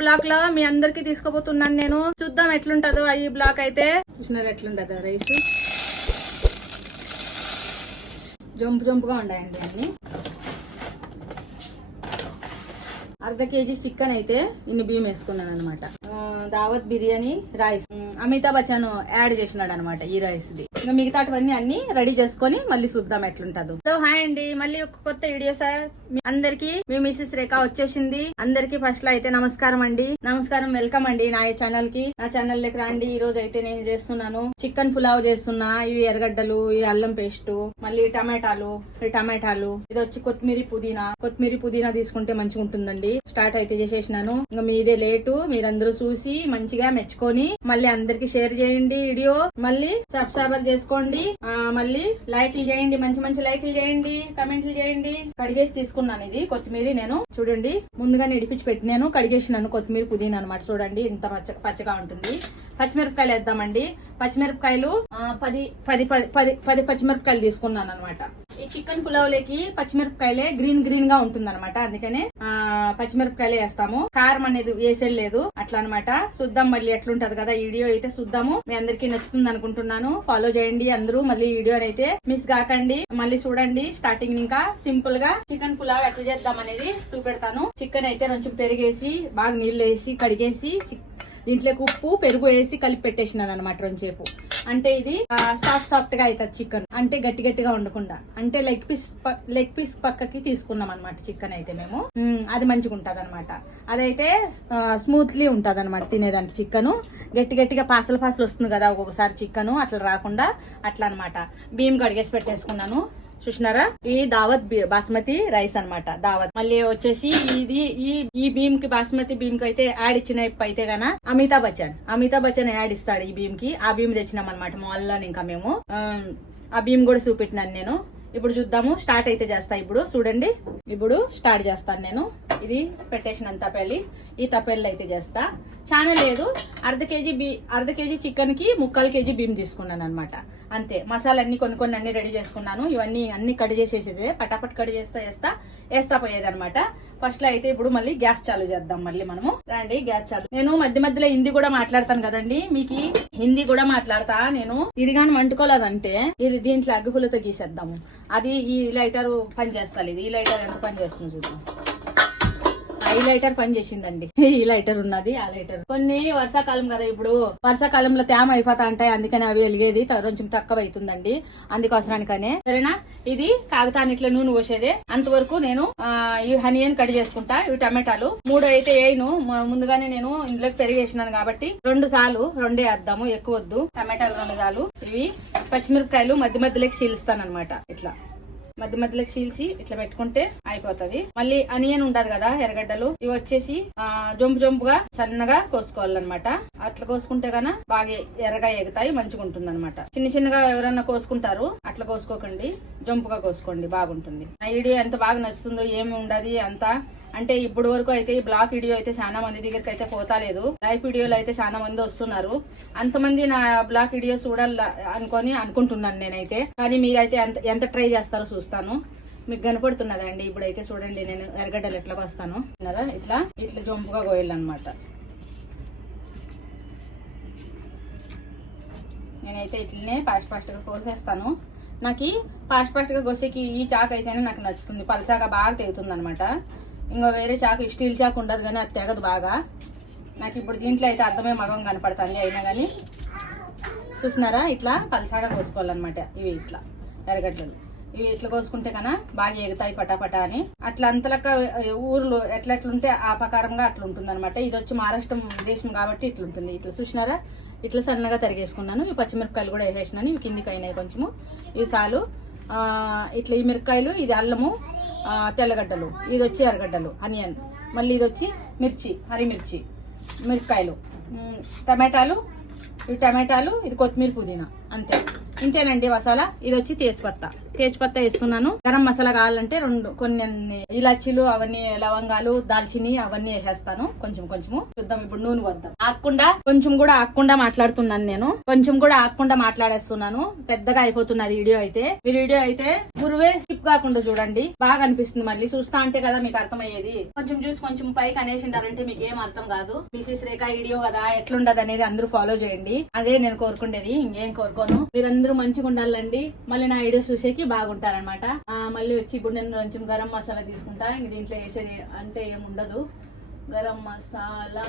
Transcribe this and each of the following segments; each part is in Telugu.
బ్లాక్ లో మీ అందరికి తీసుకోబోతున్నాను నేను. చూద్దాం ఎట్లుంటదో ఈ బ్లాక్ అయితే. చూసినారు ఎట్లుంటదో రైస్. జంపుగా ఉన్నాయండి అన్ని. అర్ధ కేజీ చికెన్ అయితే ఇన్ని బియ్యం వేసుకున్నాను అనమాట. దావత్ బిర్యానీ రైస్ అమితాబ్ బచ్చన్ యాడ్ చేసినాడు అనమాట ఈ రైస్ ది. ఇంకా మిగతావన్నీ అన్ని రెడీ చేసుకొని మళ్ళీ చూద్దాం ఎట్లుంటదో. సో హాయ్ అండి, మళ్ళీ ఒక కొత్త వీడియో సార్ అందరికి. మీ మిస్సెస్ రేఖ వచ్చేసింది. అందరికి ఫస్ట్ లో అయితే నమస్కారం అండి, నమస్కారం, వెల్కమ్ అండి నా ఛానల్ కి. నా ఛానల్ లకి రండి. ఈ రోజు అయితే నేను చేస్తున్నాను చికెన్ పులావ్ చేస్తున్నా. ఇవి ఎర్రగడ్డలు, ఈ అల్లం పేస్ట్, మళ్ళీ టమాటాలు, ఇది వచ్చి కొత్తిమీర పుదీనా తీసుకుంటే మంచిగా ఉంటుందండి. స్టార్ట్ అయితే చేసేసినాను. ఇంకా మీదే లేటు, మీరందరూ చూసి మంచిగా మెచ్చుకొని మళ్ళీ అందరికి షేర్ చేయండి వీడియో. మళ్ళీ సబ్స్క్రైబర్ చేసుకోండి. మళ్ళీ లైక్లు చేయండి, మంచి లైక్లు చేయండి, కమెంట్లు చేయండి. కడిగేసి తీసుకున్నాను ఇది కొత్తిమీర. నేను చూడండి ముందుగానే ఇడిపించి పెట్టినాను, కడిగేసినాను కొత్తిమీర పుదీనా అనమాట. చూడంండి ఇంత పచ్చగా ఉంటుంది. పచ్చిమిరపకాయలు వేద్దామండి. పచ్చిమిరపకాయలు 10 పచ్చిమిరపకాయలు తీసుకున్నాను అనమాట. ఈ చికెన్ పులావ్లోకి పచ్చిమిరపకాయలే గ్రీన్ గా ఉంటుంది అనమాట. అందుకనే పచ్చిమిరపకాయలే వేస్తాము. కారం అనేది వేసేలేదు అట్లా అనమాట. చూద్దాం మళ్ళీ ఎట్లుంటది కదా వీడియో అయితే. చూద్దాము, మీ అందరికి నచ్చుతుంది అనుకుంటున్నాను. ఫాలో చేయండి అందరూ. మళ్ళీ వీడియో అయితే మిస్ కాకండి. మళ్ళీ చూడండి స్టార్టింగ్. ఇంకా సింపుల్ గా చికెన్ పులావ్ ఎట్లా చేద్దాం అనేది చూపెడతాను. చికెన్ అయితే కొంచెం పెరిగేసి బాగా నీళ్ళు వేసి కడిగేసి దీంట్లోకి ఉప్పు పెరుగు వేసి కలిపి పెట్టేసినాను అనమాట రెండుసేపు. అంటే ఇది సాఫ్ట్ గా అవుతుంది చికెన్. అంటే గట్టిగా ఉండకుండా. అంటే లెగ్ పీస్ పక్కకి తీసుకున్నాం అనమాట చికెన్ అయితే మేము. అది మంచిగా ఉంటది అనమాట. అదైతే స్మూత్లీ ఉంటది అనమాట తినేదానికి. చికెన్ గట్టిగా పాసలు వస్తుంది కదా ఒక్కొక్కసారి చికెన్, అట్లా రాకుండా అట్లా అనమాట. బియ్యం కడిగేసి పెట్టేసుకున్నాను. చూసినారా, ఈ దావత్ బాస్మతి రైస్ అనమాట. దావత్ మళ్ళీ వచ్చేసి ఇది ఈ బియ్యం కి, బాస్మతి బియ్యం కి అయితే యాడ్ ఇచ్చిన అయితే గాన అమితాబ్ బచ్చన్ యాడ్ ఇస్తాడు ఈ బియ్యం కి. ఆ బియ్యం తెచ్చినాం అనమాట మాల్లో. ఇంకా మేము ఆ బియ్యం కూడా చూపెట్టినాను నేను. ఇప్పుడు చూద్దాము, స్టార్ట్ అయితే చేస్తా. ఇప్పుడు చూడండి, ఇప్పుడు స్టార్ట్ చేస్తాను నేను. ఇది పెట్టేసిన తపేలి, ఈ తపేళ్ళు అయితే చేస్తా. చాలా లేదు, అర్ధ కేజీ చికెన్ కి 3/4 కేజీ బియ్యం తీసుకున్నాను అనమాట. అంతే. మసాలా అన్ని కొన్ని అన్ని రెడీ చేసుకున్నాను. ఇవన్నీ అన్ని కట్ చేసేసేదే, పటాపట్ కట్ వేస్తా పోయేది అనమాట. ఫస్ట్ లో అయితే ఇప్పుడు మళ్ళీ గ్యాస్ చాలు చేద్దాం. మళ్ళీ మనము రండి గ్యాస్ చాలు. నేను మధ్యలో హిందీ కూడా మాట్లాడతాను కదండి, మీకు హిందీ కూడా మాట్లాడతా నేను. ఇది కానీ మంటుకోలేదంటే ఇది దీంట్లో అగ్గిపుల్లతో గీసేద్దాము. అది ఈ లైటర్ పని చేస్తాను. ఇది ఈ లైటర్ ఎంత పని చేస్తుంది చూద్దాం. ఈ లైటర్ పని చేసిందండి. ఈ లైటర్ ఉన్నది, ఆ లైటర్. కొన్ని వర్షాకాలం కదా, ఇప్పుడు వర్షాకాలంలో తేమ అయిపోతా ఉంటాయి. అందుకని అవి వెలిగేది కొంచెం తక్కువ అవుతుందండి. అందుకోసరానికనే. సరేనా, ఇది కాగతాన్ని ఇట్లా నూనె పోసేదే. అంతవరకు నేను ఈ హనీయన్ కట్ చేసుకుంటా. ఇవి టమాటాలు 3 అయితే వేయను, ముందుగానే నేను ఇందులోకి పెరిగేసినాను కాబట్టి 2 చాలు. 2 వేద్దాము, ఎక్కువ వద్దు. టమాటాలు 2 చాలు. ఇవి పచ్చిమిరపకాయలు మధ్యలోకి చీలుస్తాను అనమాట. ఇట్లా మధ్యలోకి చీల్చి ఇట్లా పెట్టుకుంటే అయిపోతది. మళ్ళీ అనియన్ ఉంటది కదా ఎర్రగడ్డలు, ఇవి వచ్చేసి జొంపుగా సన్నగా కోసుకోవాలన్నమాట. అట్లా కోసుకుంటే గన బాగా ఎర్రగా ఎగుతాయి, మంచిగా ఉంటుంది అనమాట. చిన్నగా ఎవరన్నా కోసుకుంటారు, అట్లా కోసుకోకండి, జొంపుగా కోసుకోండి, బాగుంటుంది. నా వీడియో ఎంత బాగా నచ్చుతుందో ఏమి ఉండదు అంతా. అంటే ఇప్పుడు వరకు అయితే ఈ బ్లాక్ వీడియో అయితే చాలా మంది దగ్గరికి అయితే పోతాలేదు. లైవ్ వీడియోలు అయితే చాలా మంది వస్తున్నారు. అంతమంది నా బ్లాక్ వీడియో చూడాలి అనుకుంటున్నాను నేనైతే. కానీ మీరైతే ఎంత ట్రై చేస్తారో చూస్తాను. మీకు కనపడుతున్నదండి ఇప్పుడైతే. చూడండి నేను ఎర్రగడ్డలు ఎట్లా కోస్తాను. ఇట్లా జొంపుగా కోయాలన్నమాట. నేనైతే ఇట్లనే ఫాస్ట్ గా కోసేస్తాను. నాకు ఫాస్ట్ గా కోసేకి ఈ చాకు అయితేనే నాకు నచ్చుతుంది. పలసాగా బాగా తెగుతుంది అనమాట. ఇంకా వేరే చాకు, స్టీల్ చాకు ఉండదు కానీ అది తెగదు బాగా. నాకు ఇప్పుడు దీంట్లో అయితే అర్థమే మగం కనపడుతుంది. అయినా కానీ చూసినారా, ఇట్లా పలసాగా కోసుకోవాలన్నమాట. ఇవి ఇట్లా ఎర్రగడ్డలు ఇవి ఇట్లా కోసుకుంటే కన్నా బాగా ఎగుతాయి పటాపట అని. అట్లా అంతలక్క ఊర్లు ఎట్లుంటే ఆ ప్రకారంగా అట్లా ఉంటుంది అనమాట. ఇది వచ్చి మహారాష్ట్ర దేశం కాబట్టి ఇట్లుంటుంది. ఇట్లా చూసినారా, ఇట్లా సన్నగా తరిగేసుకున్నాను. ఈ పచ్చిమిరపకాయలు కూడా వేసేసినాను. ఇవి కిందికి అయినాయి కొంచెము. ఇవి చాలు. ఇట్లా ఈ మిరపకాయలు, ఇది అల్లము, తెల్లగడ్డలు, ఇది వచ్చి ఎర్రగడ్డలు, ఆనియన్, మళ్ళీ ఇది వచ్చి మిర్చి, హరిమిర్చి, మిరపకాయలు, టమాటాలు, ఇవి టమాటాలు, ఇది కొత్తిమీర పుదీనా. అంతే. ఇంతేనండి మసాలా. ఇది వచ్చి తేజ్పత్తా. తేజ్పత్తా వేస్తున్నాను. గరం మసాలా కావాలంటే కొన్ని ఇలాచీలు అవన్నీ లవంగాలు దాల్చిని అవన్నీ వేసేస్తాను కొంచెం కొంచెము. చూద్దాం ఇప్పుడు నూనె వద్దాం. ఆకుండా మాట్లాడుతున్నాను నేను, కొంచెం కూడా ఆకుండా మాట్లాడేస్తున్నాను. పెద్దగా అయిపోతున్నది వీడియో అయితే. మీ వీడియో అయితే గురువే స్కిప్ కాకుండా చూడండి, బాగా అనిపిస్తుంది. మళ్ళీ చూస్తా అంటే కదా మీకు అర్థమయ్యేది. కొంచెం చూసి కొంచెం పైకి అనేసిండారంటే మీకు ఏం అర్థం కాదు. మిసెస్ రేఖ వీడియో కదా ఎట్లుండదు అనేది అందరూ ఫాలో చేయండి. అదే నేను కోరుకుండేది, ఇంకేం కోరుకోను. మీరందరూ మంచిగా ఉండాలండి. మళ్ళీ నా వీడియో చూసేకి బాగుంటారనమాట. మళ్ళీ వచ్చి ఇప్పుడు నేను కొంచెం గరం మసాలా తీసుకుంటా. ఇంక దీంట్లో వేసేది అంటే ఏముండదు. గరం మసాలా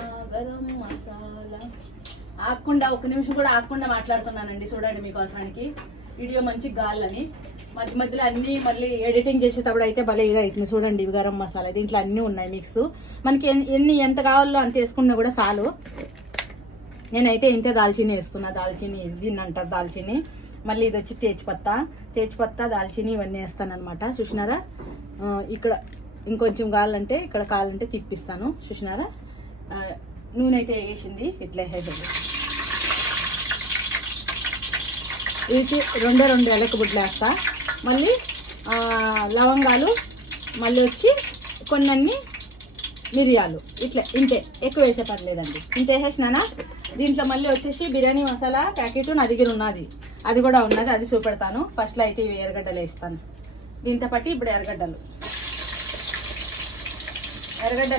ఆకుండా ఒక్క నిమిషం కూడా ఆకుండా మాట్లాడుతున్నానండి. చూడండి మీకోసానికి వీడియో మంచి గాలని. మధ్య మధ్యలో అన్ని మళ్ళీ ఎడిటింగ్ చేసేటప్పుడు అయితే భలే ఇగా అవుతుంది. చూడండి ఇవి గరం మసాలా, దీంట్లో అన్ని ఉన్నాయి మిక్స్. మనకి ఎంత కావాలో అంత వేసుకున్నా కూడా చాలు. నేనైతే ఇంతే దాల్చిని వేస్తున్నా. దాల్చిని దీన్ని అంటారు దాల్చిని. మళ్ళీ ఇది వచ్చి తేజ్పత్తా దాల్చిని ఇవన్నీ వేస్తాను అనమాట. చూసినారా, ఇక్కడ ఇంకొంచెం కావాలంటే ఇక్కడ కావాలంటే తిప్పిస్తాను. చూసినారా, నూనె అయితే వేసింది. ఇట్లా వేసేది. వీటి రెండు ఎలక బుడ్లు వేస్తా. మళ్ళీ లవంగాలు, మళ్ళీ వచ్చి కొన్ని మిరియాలు, ఇట్లా ఇంతే, ఎక్కువ వేసే పర్లేదండి. ఇంత వేసేసినానా. దీంట్లో మళ్ళీ వచ్చేసి బిర్యానీ మసాలా ప్యాకెట్ నా దగ్గర ఉన్నది, అది కూడా ఉన్నది, అది చూపెడతాను. ఫస్ట్లో అయితే ఇవి ఎర్రగడ్డలు వేస్తాను. దీంతో పాటు ఇప్పుడు ఎర్రగడ్డలు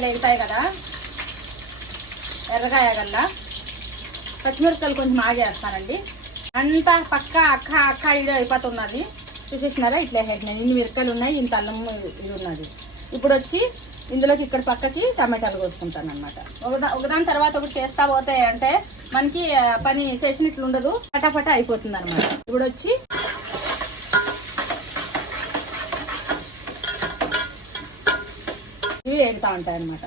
వేగుతాయి కదా, ఎర్రగా వేగల్లా. పచ్చిమిరపకాయలు కొంచెం ఆగేస్తానండి. అంతా పక్క అక్క ఇడో అయిపోతున్నది. చూసేసినారా, ఇట్లా వేసేసినాను. ఇన్ని మిరపకాయలు ఉన్నాయి, ఇంత అల్లం ఇది ఉన్నది. ఇప్పుడు వచ్చి ఇందులోకి ఇక్కడ పక్కకి టమాటాలు కోసుకుంటాను అనమాట. ఒకదాని తర్వాత ఒకటి చేస్తా పోతాయి అంటే మనకి పని చేసినట్లు ఉండదు, పటాపట అయిపోతుంది అనమాట. ఇప్పుడు వచ్చి ఇవి వేగుతా ఉంటాయి అనమాట.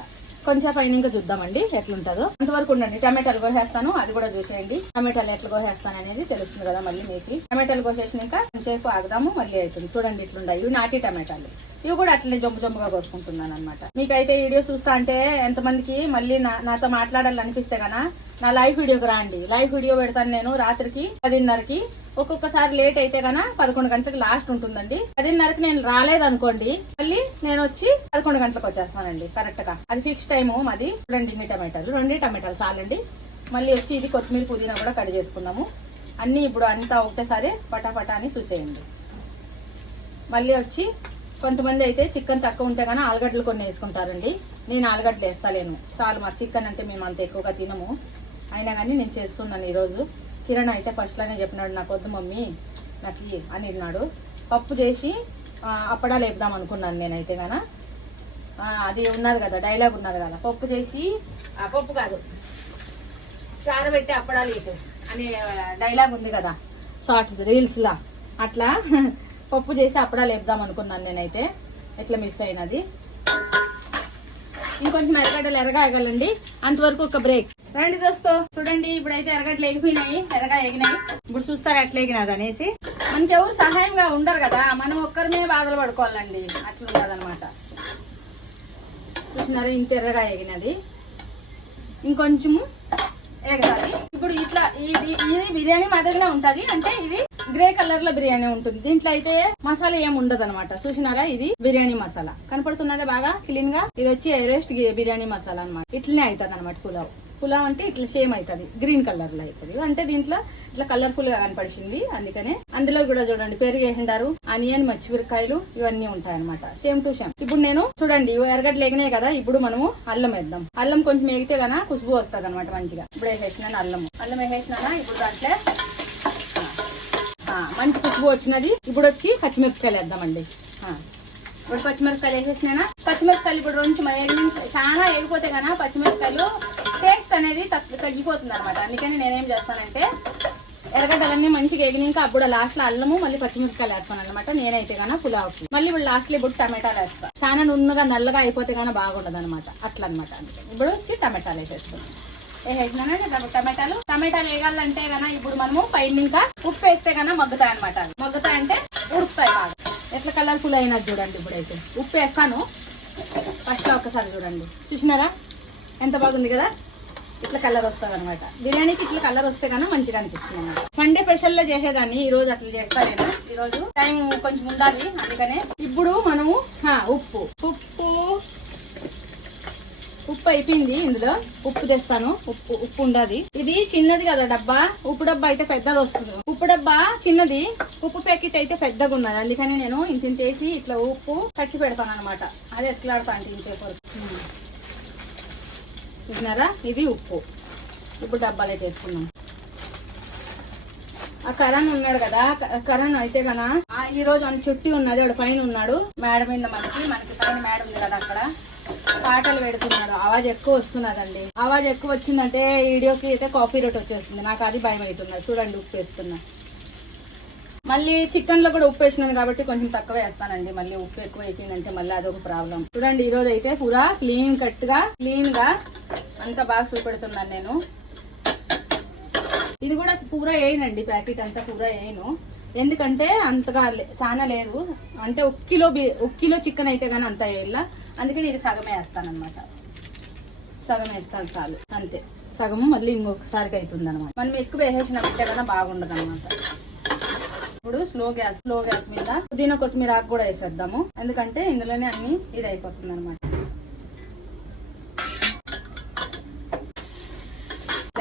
కొంచెం పైన ఇంకా చూద్దామండి ఎట్లుంటుందో. అంతవరకు ఉండండి. టమాటాలు కోసేస్తాను, అది కూడా చూసేయండి. టమాటాలు ఎట్లా కోసేస్తాను అనేది తెలుస్తుంది కదా మళ్ళీ మీకు. టమాటాలు కోసేసినాక కొంచెంసేపు ఆగుదాము, మళ్ళీ అవుతుంది. చూడండి ఇట్లుంటాయి. ఇవి నాటి టమాటాలు. ఇవి కూడా అట్లనే జొంపుగా కోసుకుంటున్నాను అనమాట. మీకైతే వీడియో చూస్తా అంటే ఎంతమందికి మళ్ళీ నాతో మాట్లాడాలనిపిస్తే కన్నా నా లైవ్ వీడియోకి రాండి. లైవ్ వీడియో పెడతాను నేను రాత్రికి 10:30కి. ఒక్కొక్కసారి లేట్ అయితే కన్నా 11 గంటలకు లాస్ట్ ఉంటుందండి. 10:30కి నేను రాలేదనుకోండి, మళ్ళీ నేను వచ్చి 11 గంటలకు వచ్చేస్తానండి కరెక్ట్ గా. అది ఫిక్స్ టైము మాది. రెండు టమాటాలు చాలండి. మళ్ళీ వచ్చి ఇది కొత్తిమీర పుదీనా కూడా కట్ చేసుకున్నాము. అన్ని ఇప్పుడు అంతా ఒకటేసారి పటాపటా అని చూసేయండి. మళ్ళీ వచ్చి కొంతమంది అయితే చికెన్ తక్కువ ఉంటే కానీ ఆలుగడ్డలు కొన్ని వేసుకుంటారండి. నేను ఆలుగడ్డలు వేస్తాలేను, చాలు. మరి చికెన్ అంటే మేము అంత ఎక్కువగా తినము. అయినా కానీ నేను చేస్తున్నాను ఈరోజు. కిరణ్ అయితే ఫస్ట్లోనే చెప్పినాడు, నాకు వద్దు మమ్మీ నాకు అని అన్నాడు. పప్పు చేసి అప్పడాలు వేద్దాం అనుకున్నాను నేనైతే గాన. అది ఉన్నది కదా, డైలాగ్ ఉన్నది కదా, పప్పు చేసి పప్పు కాదు చారు పెట్టి అప్పడాలు వేసు అనే డైలాగ్ ఉంది కదా షార్ట్స్ రీల్స్లా. అట్లా పప్పు చేసి అప్పడాలు వేద్దాం అనుకున్నాను నేనైతే. ఎట్లా మిస్ అయినది. ఇంకొంచెం ఎర్రగడ్డలు ఎర్రగా ఎగలండి. అంతవరకు ఒక బ్రేక్. రండి దోస్తో, చూడండి ఇప్పుడైతే ఎర్రగడ్డలు ఎగిపోయినాయి, ఎర్రగా ఎగినాయి. ఇప్పుడు చూస్తారు ఎట్లా ఎగినది అనేసి. మనకి ఎవరు సహాయంగా ఉండరు కదా, మనం ఒక్కరిమే బాధలు పడుకోవాలండి. అట్లుండదు అనమాట. చూసినారా, ఇంత ఎర్రగా ఎగినది. ఇంకొంచెము ఎగరాలి. ఇప్పుడు ఇట్లా ఇది బిర్యానీ మాదిరిగా ఉంటది. అంటే ఇది గ్రే కలర్ లో బిర్యానీ ఉంటుంది. దీంట్లో అయితే మసాలా ఏమి ఉండదు అనమాట. చూసినారా, ఇది బిర్యానీ మసాలా కనపడుతున్నదే బాగా క్లీన్ గా. ఇది వచ్చి ఎవరెస్ట్ బిర్యానీ మసాలా అనమాట. ఇట్లనే అవుతుంది అనమాట. పులావ్ అంటే ఇట్లా సేమ్ అవుతుంది, గ్రీన్ కలర్ లో అవుతుంది. అంటే దీంట్లో ఇట్లా కలర్ఫుల్ గా కనపడిచింది, అందుకనే. అందులో కూడా చూడండి పెరుగు వేసిండారు, ఆనియన్, మచ్చిమిరకాయలు ఇవన్నీ ఉంటాయి అనమాట. Same to same. ఇప్పుడు నేను చూడండి ఎర్రగడ్డలు ఎగినాయి కదా, ఇప్పుడు మనము అల్లం వేద్దాం. అల్లం కొంచెం ఎగితే గనా ఖుష్బు వస్తుంది అనమాట మంచిగా. ఇప్పుడు వేసేసినాను అల్లం వేసేసినా. ఇప్పుడు దాంట్లో మంచి ఖుష్బు వచ్చినది. ఇప్పుడు వచ్చి పచ్చిమిరపకాయలు వేద్దామండి. ఇప్పుడు పచ్చిమిరపకాయలు వేసేసినా. పచ్చిమిరపకాయలు ఇప్పుడు కొంచెం చాలా ఎగిపోతే గనా పచ్చిమిరపకాయలు టేస్ట్ అనేది తగ్గిపోతుంది అనమాట. అందుకని నేనేం చేస్తానంటే ఎర్రగడ్డలన్నీ మంచిగా ఎగినాక అప్పుడు లాస్ట్ లో అల్లము మళ్ళీ పచ్చిమిరపకాయలు వేస్తాను అనమాట. నేనైతే గానా పులావ్కి మళ్ళీ ఇప్పుడు లాస్ట్ లో ఇప్పుడు టమాటాలు వేస్తాను. చాలా నున్నగా నల్లగా అయిపోతే గానీ బాగుండదు అనమాట. అట్లా అనమాట. అందుకని ఇప్పుడు వచ్చి టమాటాలు వేసేస్తాను. వేసేసినానంటే టమాటాలు వేయాలంటే గనా ఇప్పుడు మనము పైన ఇంకా ఉప్పు వేస్తే గనా మగ్గుతాయి అనమాట. మగ్గుతాయంటే ఉడుకుతాయి బాగా. ఎట్లా కలర్ఫుల్ అయినది చూడండి. ఇప్పుడైతే ఉప్పు వేస్తాను ఫస్ట్ లో. ఒక్కసారి చూడండి, చూసినారా ఎంత బాగుంది కదా. ఇట్లా కలర్ వస్తుంది అనమాట. బిర్యానీకి ఇట్లా కలర్ వస్తే కన్నా మంచిగా అనిపిస్తుంది అన్నమాట. సండే స్పెషల్ లో చేసేదాన్ని, ఈ రోజు అట్లా చేస్తా నేను. ఈ రోజు టైం కొంచెం ఉండాలి అందుకనే. ఇప్పుడు మనము ఉప్పు అయిపోయింది. ఇందులో ఉప్పు తెస్తాను. ఉప్పు ఉండాలి. ఇది చిన్నది కదా డబ్బా, ఉప్పు డబ్బా అయితే పెద్దది వస్తుంది. ఉప్పు డబ్బా చిన్నది, ఉప్పు ప్యాకెట్ అయితే పెద్దగా ఉన్నది. అందుకని నేను ఇంత చేసి ఇట్లా ఉప్పు కట్టి పెడతాను అనమాట. అది ఎట్లాడతాను ఇంచేపరు చూసినారా. ఇది ఉప్పు డబ్బాలో వేసుకున్నాం. ఆ కరణ్ ఉన్నాడు కదా, కరణ్ అయితే కన్నా ఈ రోజు అని చుట్టి ఉన్నది. వాడు పైన ఉన్నాడు మేడ మీద. మనకి పైన మేడ ఉంది కదా, అక్కడ పాటలు పెడుతున్నాడు. ఆవాజ్ ఎక్కువ వస్తున్నదండి. ఆవాజ్ ఎక్కువ వచ్చిందంటే వీడియోకి అయితే కాపీ రేట్ వచ్చేస్తుంది. నాకు అది భయం అవుతున్నది. చూడండి ఉప్పు వేస్తున్నా. మళ్ళీ చికెన్ లో కూడా ఉప్పు వేసినాను కాబట్టి కొంచెం తక్కువ వేస్తానండి. మళ్ళీ ఉప్పు ఎక్కువ అయిపోయిందంటే మళ్ళీ అదొక ప్రాబ్లం. చూడండి ఈ రోజు అయితే పూరా క్లీన్ గా అంతా బాగా చూపెడుతున్నాను నేను. ఇది కూడా పూరా వేయనండి, ప్యాకెట్ అంతా పూరా వేయను. ఎందుకంటే అంతగా చాలా లేదు. అంటే ఒక కిలో చికెన్ అయితే గానీ అంత వేయాల. అందుకని ఇది సగమే వేస్తాను అనమాట. సగం వేస్తాను చాలు, అంతే. సగము మళ్ళీ ఇంకొకసారికి అవుతుంది అనమాట. మనం ఎక్కువ వేసేసిన పెట్టే కదా బాగుండదు అనమాట. ఇప్పుడు స్లో గ్యాస్ మీద పుదీనా కొత్తిమీర ఆకు కూడా వేసేద్దాము. ఎందుకంటే ఇందులోనే అన్ని ఇది అయిపోతుంది అనమాట.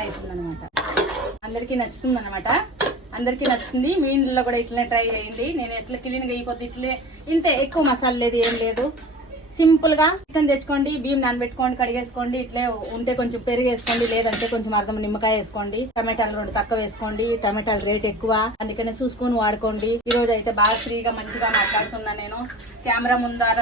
అవుతుంది అనమాట. అందరికీ నచ్చుతుంది అనమాట. అందరికీ నచ్చుతుంది. మీ ఇంట్లో కూడా ఇట్లనే ట్రై చేయండి. నేను ఎట్లా క్లీన్గా అయిపోద్ది ఇట్లే. ఇంతే, ఎక్కువ మసాలా లేదు, ఏం లేదు. సింపుల్ గా చికెన్ తెచ్చుకోండి, బియ్యం నానబెట్టుకోండి, కడిగేసుకోండి. ఇట్లే ఉంటే కొంచెం పెరుగు వేసుకోండి, లేదంటే కొంచెం అర్థం నిమ్మకాయ వేసుకోండి. టమాటాలు 2 తక్కువ వేసుకోండి. టమాటాలు రేట్ ఎక్కువ, అందుకనే చూసుకొని వాడుకోండి. ఈ రోజు అయితే బాగా ఫ్రీగా మంచిగా మాట్లాడుతున్నా నేను. కెమెరా ముందర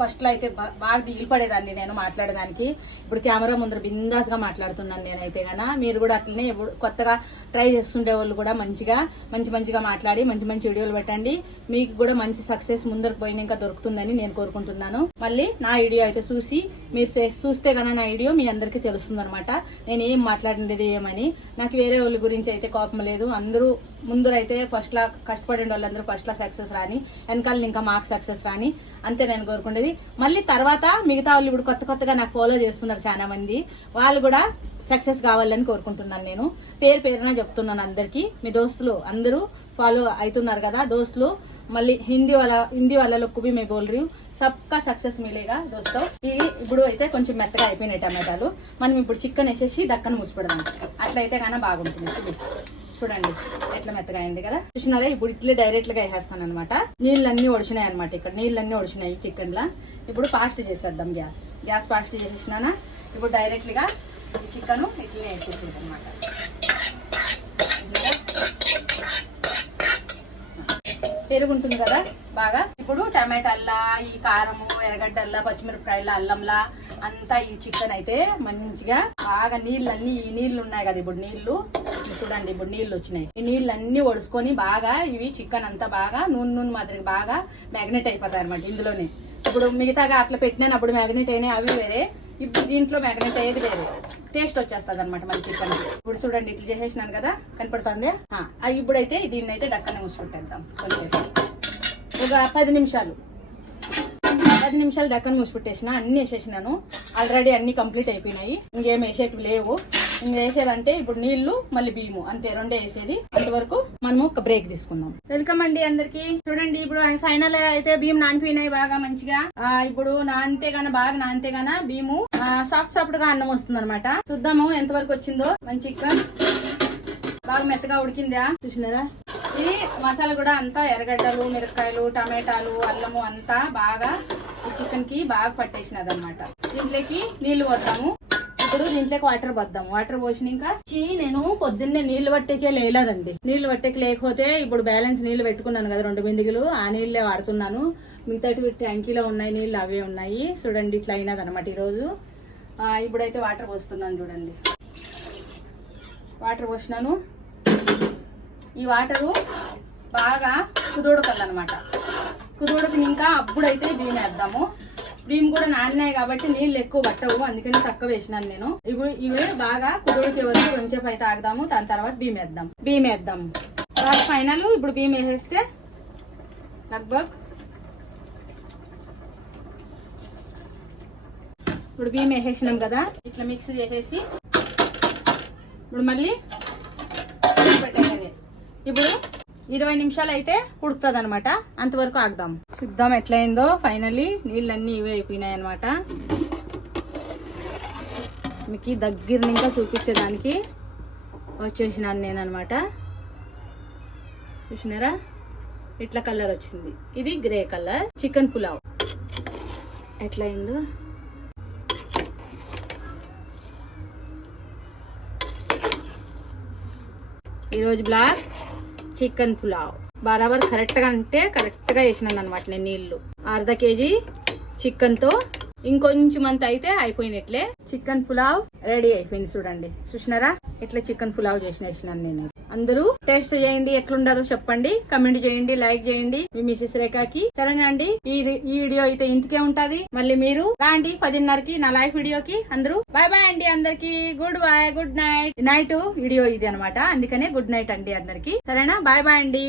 ఫస్ట్ లో అయితే బాగా దిగిపడేదాన్ని నేను మాట్లాడడానికి. ఇప్పుడు కెమెరా ముందర బిందాస్ గా మాట్లాడుతున్నాను నేనైతే గానా. మీరు కూడా అట్లనే కొత్తగా ట్రై చేస్తుండే వాళ్ళు కూడా మంచిగా మాట్లాడి మంచి వీడియోలు పెట్టండి. మీకు కూడా మంచి సక్సెస్ ముందరకు పోయిన ఇంకా దొరుకుతుందని నేను కోరుకుంటున్నాను. మళ్ళీ నా వీడియో అయితే చూసి మీరు చూస్తే గానా నా వీడియో మీ అందరికీ తెలుస్తుంది అనమాట. నేను ఏం మాట్లాడినది ఏమని. నాకు వేరే వాళ్ళ గురించి అయితే కోపం లేదు. అందరూ ముందరైతే ఫస్ట్ లా కష్టపడే వాళ్ళందరూ ఫస్ట్ లా సక్సెస్ రాని, వెనకాల ఇంకా మాకు సక్సెస్ రాని, అంతే నేను కోరుకునేది. మళ్ళీ తర్వాత మిగతా వాళ్ళు ఇప్పుడు కొత్తగా నాకు ఫాలో చేస్తున్నారు చాలా మంది. వాళ్ళు కూడా సక్సెస్ కావాలని కోరుకుంటున్నాను నేను. పేరున చెప్తున్నాను అందరికి. మీ దోస్తులు అందరూ ఫాలో అవుతున్నారు కదా దోస్తులు. మళ్ళీ హిందీ వాళ్ళలో కుబి మే బోల్ రही हूं, सबका సక్సెస్ మిలేగా దోస్తో. ఇప్పుడు అయితే కొంచెం మెత్తగా అయిపోయినాయి టమాటాలు. మనం ఇప్పుడు చికెన్ వేసేసి దక్కన మూసిపెడదాం. అట్లయితే గానీ బాగుంటుంది. చూడండి ఎట్లా మెత్తగా అయింది కదా, చూసినారా. ఇప్పుడు ఇట్లే డైరెక్ట్ గా వేసేస్తాను అనమాట. నీళ్ళన్నీ ఒడిచినాయి అనమాట. ఇక్కడ నీళ్ళన్నీ ఒడిచినాయి చికెన్ లా. ఇప్పుడు ఫాస్ట్ చేసేద్దాం. గ్యాస్ ఫాస్ట్ చేసేసినానా. ఇప్పుడు డైరెక్ట్ గా ఈ చికెన్ ఇట్లే వేసేసి అనమాట. పెరుగు ఉంటుంది కదా బాగా. ఇప్పుడు టమాటాల్లా, ఈ కారము, ఎర్రగడ్డల్లా, పచ్చిమిరపకాయల, అల్లంలా అంతా ఈ చికెన్ అయితే మంచిగా బాగా నీళ్ళన్నీ, ఈ నీళ్లు ఉన్నాయి కదా ఇప్పుడు నీళ్లు చూడండి. ఇప్పుడు నీళ్లు వచ్చినాయి. ఈ నీళ్ళన్నీ ఒడుచుకొని బాగా ఇవి చికెన్ అంతా బాగా నూనె మాదిరి బాగా మ్యాగ్నెట్ అయిపోతాయి అనమాట ఇందులోనే. ఇప్పుడు మిగతాగా అట్లా పెట్టినాను అప్పుడు మ్యాగ్నెట్ అయినాయి, అవి వేరే. ఇప్పుడు దీంట్లో మ్యాగ్నెట్ అయ్యేది వేరే. టేస్ట్ వచ్చేస్తుంది అనమాట మన చికెన్. ఇప్పుడు చూడండి ఇట్లా చేసేసినాను కదా, కనపడుతుంది. ఇప్పుడైతే దీన్ని అయితే డక్కనే మూసిపెట్టేద్దాం. కొంచెం ఒక 10 నిమిషాలు డక్కన మూసిపెట్టేసిన. అన్ని వేసేసినాను ఆల్రెడీ, అన్ని కంప్లీట్ అయిపోయినాయి. ఇంకేం వేసేటివి లేవు. ఇంక వేసేదంటే ఇప్పుడు నీళ్లు మళ్ళీ బియ్యము, అంతే 2 వేసేది. అంతవరకు మనము ఒక బ్రేక్ తీసుకుందాం. వెల్కమ్ అండి అందరికి. చూడండి ఇప్పుడు ఫైనల్ అయితే బియ్యం నానిపోయినాయి బాగా మంచిగా. ఇప్పుడు బాగా నానితే గాన బియ్యము సాఫ్ట్ గా అన్నం వస్తుంది అనమాట. చూద్దాము ఎంతవరకు వచ్చిందో. మంచి చికెన్ బాగా మెత్తగా ఉడికిందా చూసినారా. ఇది మసాలా కూడా అంతా ఎర్రగడ్డలు, మిరపకాయలు, టమాటాలు, అల్లము అంతా బాగా ఈ చికెన్ కి బాగా పట్టేసినది అనమాట. దీంట్లోకి నీళ్లు పోద్దాము. ఇప్పుడు దీంట్లోకి వాటర్ పోద్దాం. వాటర్ పోసినాక నేను పొద్దున్నే నీళ్లు పట్టేకే లేదండి. నీళ్లు పట్టేకి లేకపోతే ఇప్పుడు బ్యాలెన్స్ నీళ్లు పెట్టుకున్నాను కదా 2 బిందెలు, ఆ నీళ్లే వాడుతున్నాను. మిగతాటి ట్యాంకీలో ఉన్నాయి నీళ్లు, అవే ఉన్నాయి. చూడండి ఇట్లా అయినది అనమాట ఈరోజు. ఇప్పుడైతే వాటర్ పోస్తున్నాను చూడండి. వాటర్ పోసినాను. ఈ వాటరు బాగా కుదుడుతుందనమాట. కుదుడుకునింకా అప్పుడైతే బియ్యం వేద్దాము. బియ్యం కూడా నానినాయి కాబట్టి నీళ్ళు ఎక్కువ పట్టవు, అందుకని తక్కువ వేసినాను నేను. ఇప్పుడు ఇవి బాగా కుదుడికి వరకు కొంచెంసేపు అయితే ఆగుదాము. దాని తర్వాత బియ్యం వేద్దాం. తర్వాత ఫైనల్ ఇప్పుడు బియ్యం వేసేస్తే లగ్భగ్ ఇప్పుడు బియ్యం వేసేసినాం కదా, ఇట్లా మిక్స్ చేసేసి ఇప్పుడు మళ్ళీ పెట్టేది. ఇప్పుడు 20 నిమిషాలు అయితే ఉడుకుతుంది అనమాట. అంతవరకు ఆగుదాం. చూద్దాం ఎట్లయిందో. ఫైనల్లీ నీళ్ళన్నీ ఇవే అయిపోయినాయి అనమాట. మీకు దగ్గర ఇంకా చూపించేదానికి వచ్చేసినాను నేను అనమాట. చూసినారా ఇట్లా కలర్ వచ్చింది. ఇది గ్రే కలర్. చికెన్ పులావ్ ఎట్లయిందో. ఈరోజు బ్లాక్ చికెన్ పులావ్ బరాబర్ కరెక్ట్గా అంటే కరెక్ట్గా వేసినాను అనమాట నేను నీళ్లు. అర్ధ కేజీ చికెన్తో ఇంకొంచెం అంత అయితే అయిపోయినట్లే. చికెన్ పులావ్ రెడీ అయిపోయింది. చూడండి చూసినారా ఇట్లా చికెన్ పులావ్ చేసినాను నేను. అందరూ టేస్ట్ చేయండి, ఎట్లుండారో చెప్పండి, కమెంట్ చేయండి, లైక్ చేయండి మీ మిసెస్ రేఖకి. సరేనా అండి, ఈ వీడియో అయితే ఇంతకే ఉంటది. మళ్ళీ మీరు రాండి 10:30కి నా లైవ్ వీడియోకి. అందరూ బాయ్ బాయ్ అండి అందరికి. Good bye, good night. Night video ఇది అనమాట, అందుకనే గుడ్ నైట్ అండి అందరికి. సరేనా, బాయ్ బాయ్ అండి.